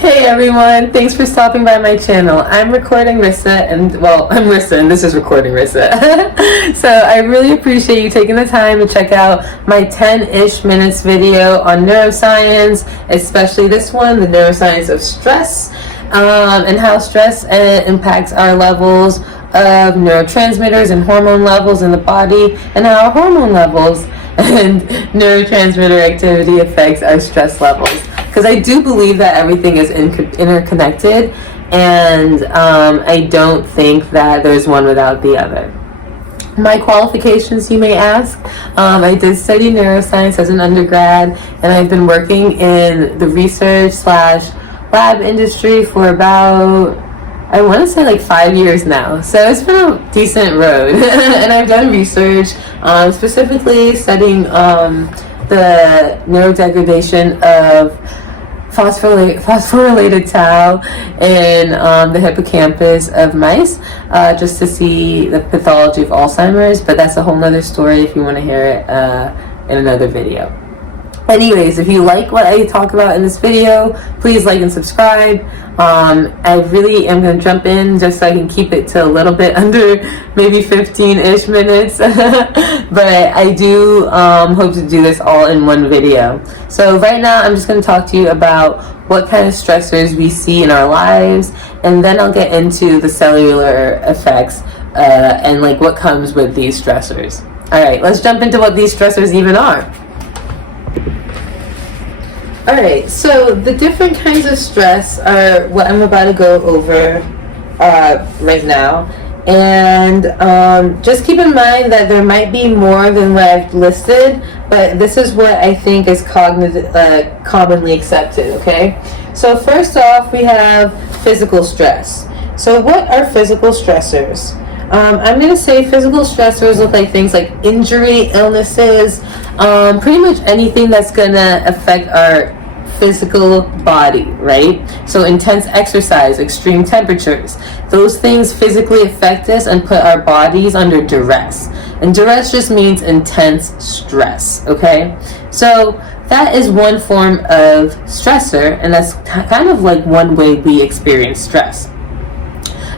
Hey everyone, thanks for stopping by my channel. I'm recording Rissa, I'm Rissa and this is recording Rissa. So I really appreciate you taking the time to check out my 10-ish minutes video on neuroscience, especially this one, the neuroscience of stress, and how stress impacts our levels of neurotransmitters and hormone levels in the body, and how our hormone levels and neurotransmitter activity affects our stress levels. Because I do believe that everything is interconnected, and I don't think that there's one without the other. My qualifications, you may ask. I did study neuroscience as an undergrad, and I've been working in the research/lab industry for about, I want to say like 5 years now. So it's been a decent road. And I've done research, specifically studying the neurodegradation of phosphorylated tau in the hippocampus of mice, just to see the pathology of Alzheimer's, but that's a whole nother story if you want to hear it in another video. Anyways, if you like what I talk about in this video, please like and subscribe. I really am going to jump in just so I can keep it to a little bit under maybe 15-ish minutes. But I do hope to do this all in one video. So right now I'm just going to talk to you about what kind of stressors we see in our lives, and then I'll get into the cellular effects and like what comes with these stressors. Alright, let's jump into what these stressors even are. Alright, so the different kinds of stress are what I'm about to go over right now. And just keep in mind that there might be more than what I've listed, but this is what I think is commonly accepted, okay? So first off, we have physical stress. So what are physical stressors? I'm going to say physical stressors look like things like injury, illnesses, pretty much anything that's going to affect our physical body, right? So intense exercise, extreme temperatures, those things physically affect us and put our bodies under duress. And duress just means intense stress, okay? So that is one form of stressor, and that's kind of like one way we experience stress.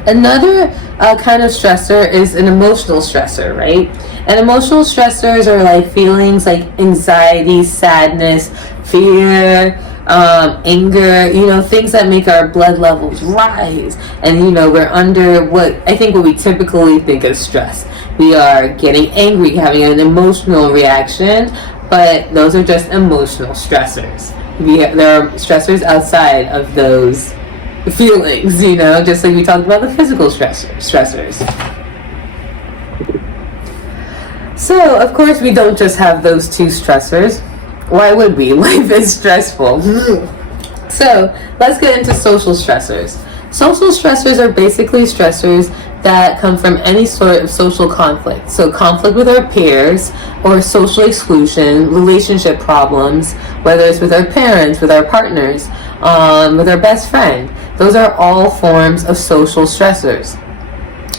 Another kind of stressor is an emotional stressor, right? And emotional stressors are like feelings like anxiety, sadness, fear, anger, things that make our blood levels rise. And we're under what we typically think is stress. We are getting angry, having an emotional reaction, but those are just emotional stressors. There are stressors outside of those feelings, just like we talked about the physical stressors. So, of course, we don't just have those two stressors. Why would we? Life is stressful. So, let's get into social stressors. Social stressors are basically stressors that come from any sort of social conflict. So, conflict with our peers, or social exclusion, relationship problems, whether it's with our parents, with our partners, with our best friend. Those are all forms of social stressors.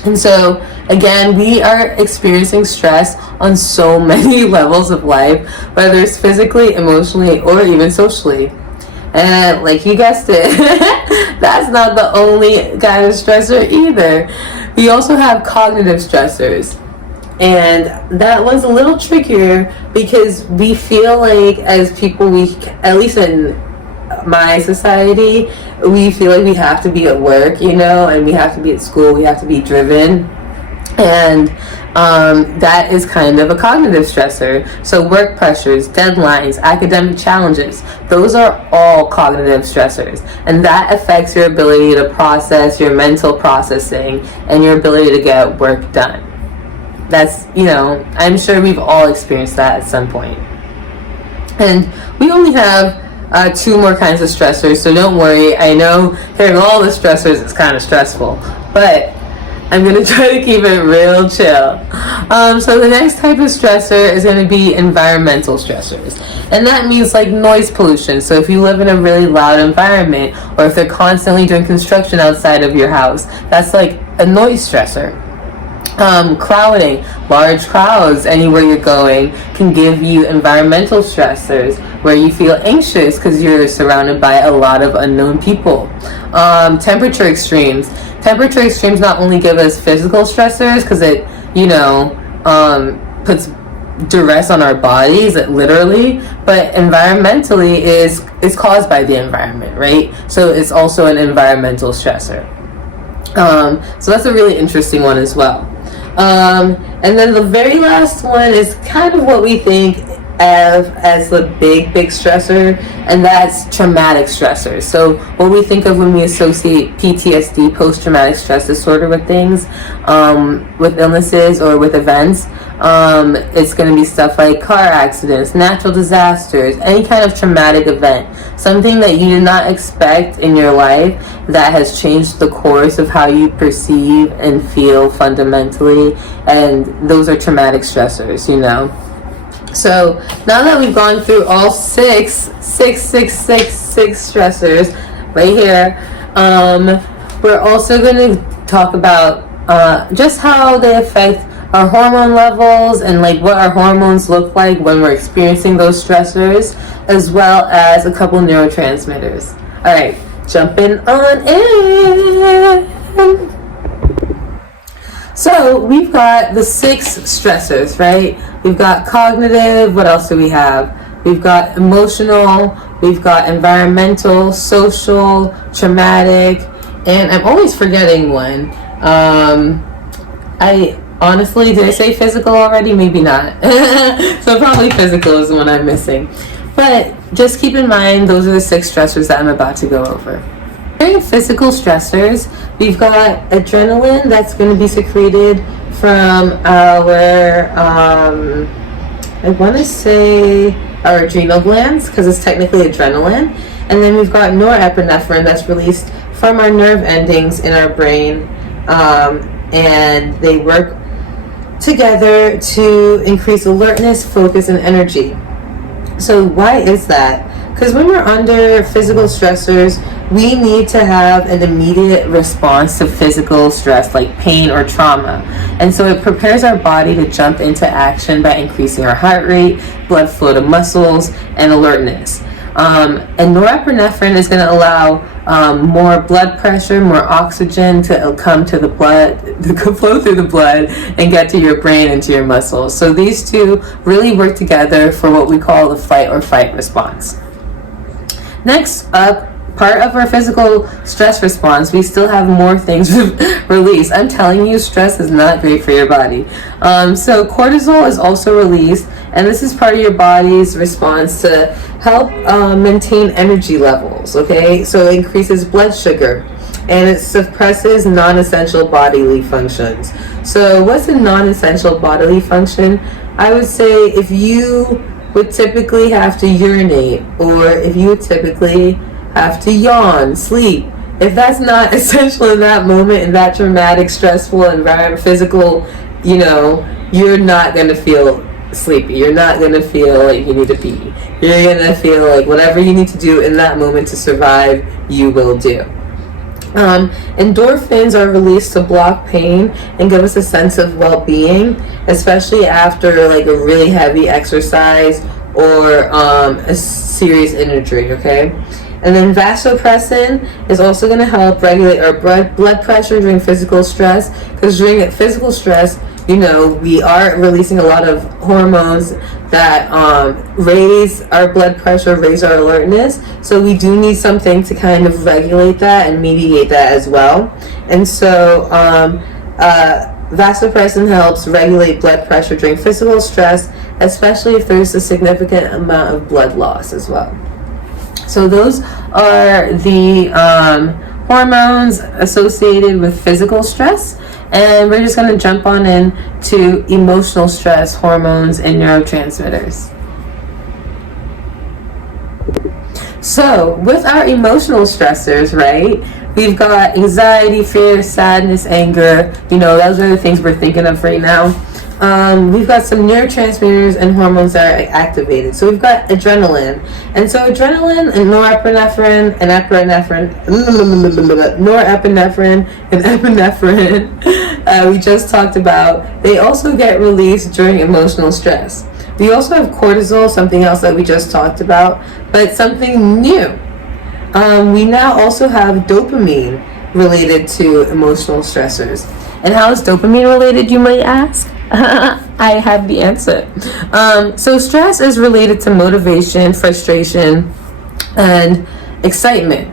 And so, again, we are experiencing stress on so many levels of life, whether it's physically, emotionally, or even socially. And like you guessed it, that's not the only kind of stressor either. We also have cognitive stressors. And that one's a little trickier because we feel like as people, at least in my society, we feel like we have to be at work, and we have to be at school, we have to be driven. And that is kind of a cognitive stressor. So work pressures, deadlines, academic challenges, those are all cognitive stressors. And that affects your ability to process, your mental processing, and your ability to get work done. That's, I'm sure we've all experienced that at some point. And we only have 2 more kinds of stressors, so don't worry. I know hearing all the stressors is kind of stressful, but I'm going to try to keep it real chill. So the next type of stressor is going to be environmental stressors. And that means like noise pollution. So if you live in a really loud environment, or if they're constantly doing construction outside of your house, that's like a noise stressor. Crowding, large crowds anywhere you're going can give you environmental stressors where you feel anxious because you're surrounded by a lot of unknown people. Temperature extremes. Temperature extremes not only give us physical stressors because it, puts duress on our bodies, literally, but environmentally is caused by the environment, right? So it's also an environmental stressor. So that's a really interesting one as well. And then the very last one is kind of what we think of as the big stressor, and that's traumatic stressors. So what we think of when we associate PTSD, post-traumatic stress disorder, with things, with illnesses or with events, it's going to be stuff like car accidents, natural disasters, any kind of traumatic event, something that you did not expect in your life that has changed the course of how you perceive and feel fundamentally, and those are traumatic stressors, So now that we've gone through all six stressors right here, we're also going to talk about just how they affect our hormone levels and like what our hormones look like when we're experiencing those stressors, as well as a couple neurotransmitters. All right, jumping on in. So we've got the 6 stressors, right? We've got cognitive. What else do we have? We've got emotional. We've got environmental, social, traumatic, and I'm always forgetting one. Did I say physical already? Maybe not. So probably physical is the one I'm missing. But just keep in mind, those are the 6 stressors that I'm about to go over. During physical stressors, we've got adrenaline that's going to be secreted from our, I want to say our adrenal glands, because it's technically adrenaline. And then we've got norepinephrine that's released from our nerve endings in our brain, and they work together to increase alertness, focus, and energy. So why is that? Because when we're under physical stressors, we need to have an immediate response to physical stress like pain or trauma. And so it prepares our body to jump into action by increasing our heart rate, blood flow to muscles, and alertness. And norepinephrine is going to allow more blood pressure, more oxygen to come to the blood, to flow through the blood and get to your brain and to your muscles. So these two really work together for what we call the flight or fight response. Next up, part of our physical stress response, we still have more things released. I'm telling you, stress is not great for your body. So cortisol is also released, and this is part of your body's response to help maintain energy levels, okay? So it increases blood sugar, and it suppresses non-essential bodily functions. So what's a non-essential bodily function? I would say if you would typically have to urinate, or if you would typically have to yawn, sleep, if that's not essential in that moment, in that traumatic, stressful environment, physical, you're not going to feel sleepy. You're not going to feel like you need to pee. You're going to feel like whatever you need to do in that moment to survive, you will do. Endorphins are released to block pain and give us a sense of well-being, especially after like a really heavy exercise or a serious injury, okay? And then vasopressin is also going to help regulate our blood pressure during physical stress, because during physical stress, we are releasing a lot of hormones that raise our blood pressure, raise our alertness. So we do need something to kind of regulate that and mediate that as well. And so vasopressin helps regulate blood pressure during physical stress, especially if there's a significant amount of blood loss as well. So those are the hormones associated with physical stress. And we're just going to jump on in to emotional stress hormones and neurotransmitters. So with our emotional stressors, right, we've got anxiety, fear, sadness, anger. Those are the things we're thinking of right now. We've got some neurotransmitters and hormones that are activated. So we've got adrenaline. And so adrenaline and norepinephrine and epinephrine we just talked about, they also get released during emotional stress. We also have cortisol, something else that we just talked about, but something new. We now also have dopamine related to emotional stressors. And how is dopamine related, you might ask? I have the answer. So stress is related to motivation, frustration, and excitement.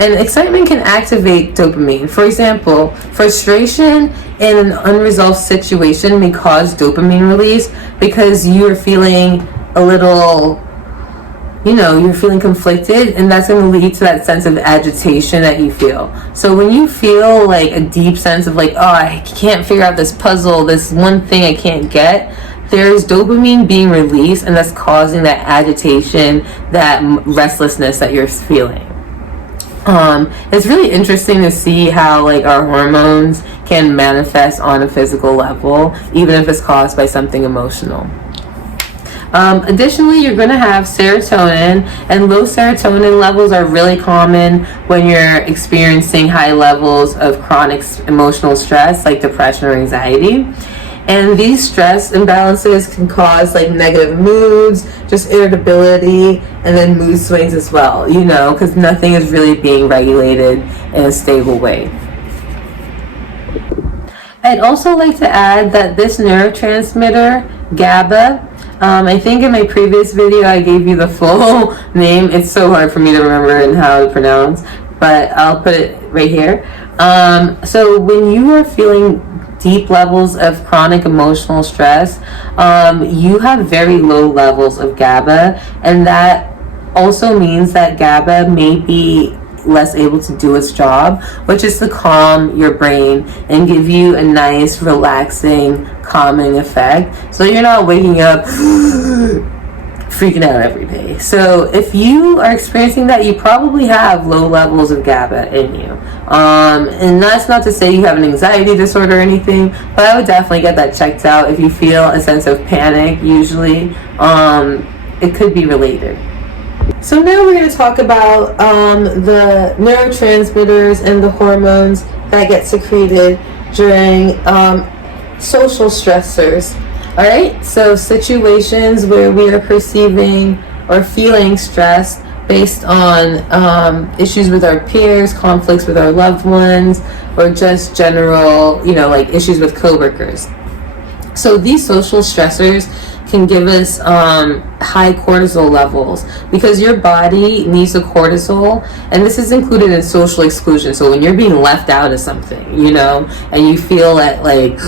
And excitement can activate dopamine. For example, frustration in an unresolved situation may cause dopamine release because you're feeling a little, you're feeling conflicted, and that's going to lead to that sense of agitation that you feel. So when you feel like a deep sense of like, oh, I can't figure out this puzzle, this one thing I can't get, there's dopamine being released, and that's causing that agitation, that restlessness that you're feeling. It's really interesting to see how like our hormones can manifest on a physical level, even if it's caused by something emotional. Additionally, you're going to have serotonin, and low serotonin levels are really common when you're experiencing high levels of chronic emotional stress like depression or anxiety. And these stress imbalances can cause like negative moods, just irritability, and then mood swings as well, because nothing is really being regulated in a stable way. I'd also like to add that this neurotransmitter, GABA, I think in my previous video I gave you the full name. It's so hard for me to remember and how to pronounce, but I'll put it right here. So when you are feeling deep levels of chronic emotional stress, you have very low levels of GABA, and that also means that GABA may be less able to do its job, which is to calm your brain and give you a nice, relaxing, calming effect. So you're not waking up freaking out every day. So if you are experiencing that, you probably have low levels of GABA in you. And that's not to say you have an anxiety disorder or anything, but I would definitely get that checked out. If you feel a sense of panic, usually it could be related. So now we're going to talk about the neurotransmitters and the hormones that get secreted during social stressors. All right, so situations where we are perceiving or feeling stressed based on issues with our peers, conflicts with our loved ones, or just general, like issues with coworkers. So these social stressors can give us high cortisol levels because your body needs the cortisol, and this is included in social exclusion. So when you're being left out of something, and you feel that like,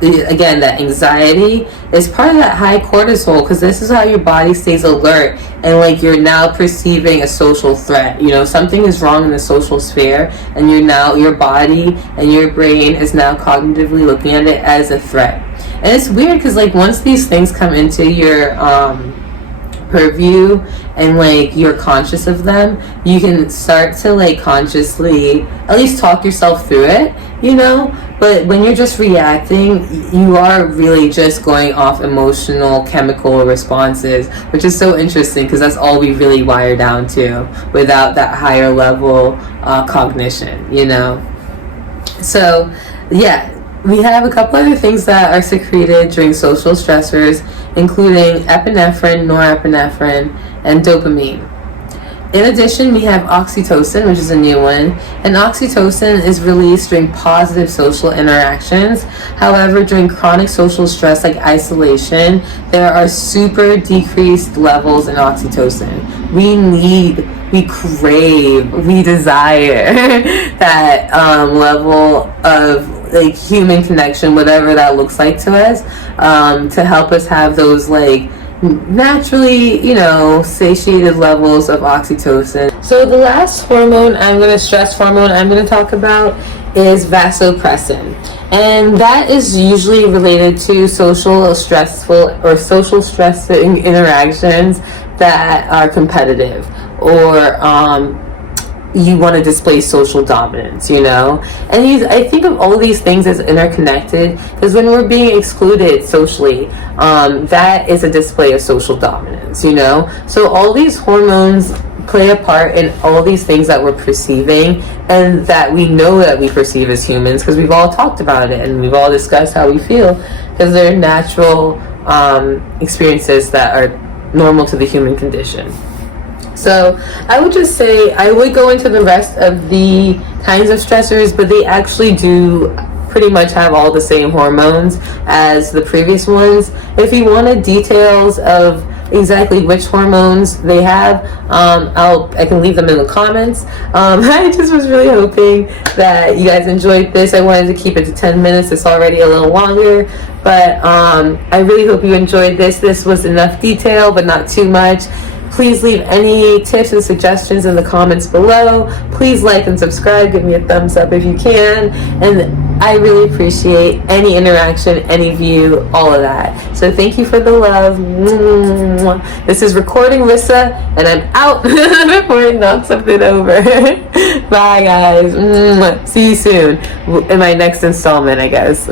again, that anxiety is part of that high cortisol, because this is how your body stays alert, and like you're now perceiving a social threat. Something is wrong in the social sphere, and your body and your brain is now cognitively looking at it as a threat. And it's weird because like once these things come into your purview and like you're conscious of them, you can start to like consciously at least talk yourself through it, but when you're just reacting, you are really just going off emotional chemical responses, which is so interesting because that's all we really wire down to without that higher level cognition. So yeah, we have a couple other things that are secreted during social stressors, including epinephrine, norepinephrine, and dopamine. In addition, we have oxytocin, which is a new one, and oxytocin is released during positive social interactions. However, during chronic social stress like isolation, there are super decreased levels in oxytocin. We crave, we desire that level of like human connection, whatever that looks like to us, to help us have those like naturally, satiated levels of oxytocin. So the last stress hormone I'm going to talk about is vasopressin. And that is usually related to social stressing interactions that are competitive, or you want to display social dominance, and I think of all these things as interconnected, because when we're being excluded socially, that is a display of social dominance, so all these hormones play a part in all these things that we're perceiving and that we know that we perceive as humans, because we've all talked about it and we've all discussed how we feel, because they're natural experiences that are normal to the human condition. So I would just say I would go into the rest of the kinds of stressors, but they actually do pretty much have all the same hormones as the previous ones. If you wanted details of exactly which hormones they have, I can leave them in the comments. I just was really hoping that you guys enjoyed this. I wanted to keep it to 10 minutes. It's already a little longer, but I really hope you enjoyed this. This was enough detail, but not too much. Please leave any tips and suggestions in the comments below. Please like and subscribe. Give me a thumbs up if you can. And I really appreciate any interaction, any view, all of that. So thank you for the love. This is Recording Rissa, and I'm out before I knock something over. Bye, guys. See you soon in my next installment, I guess.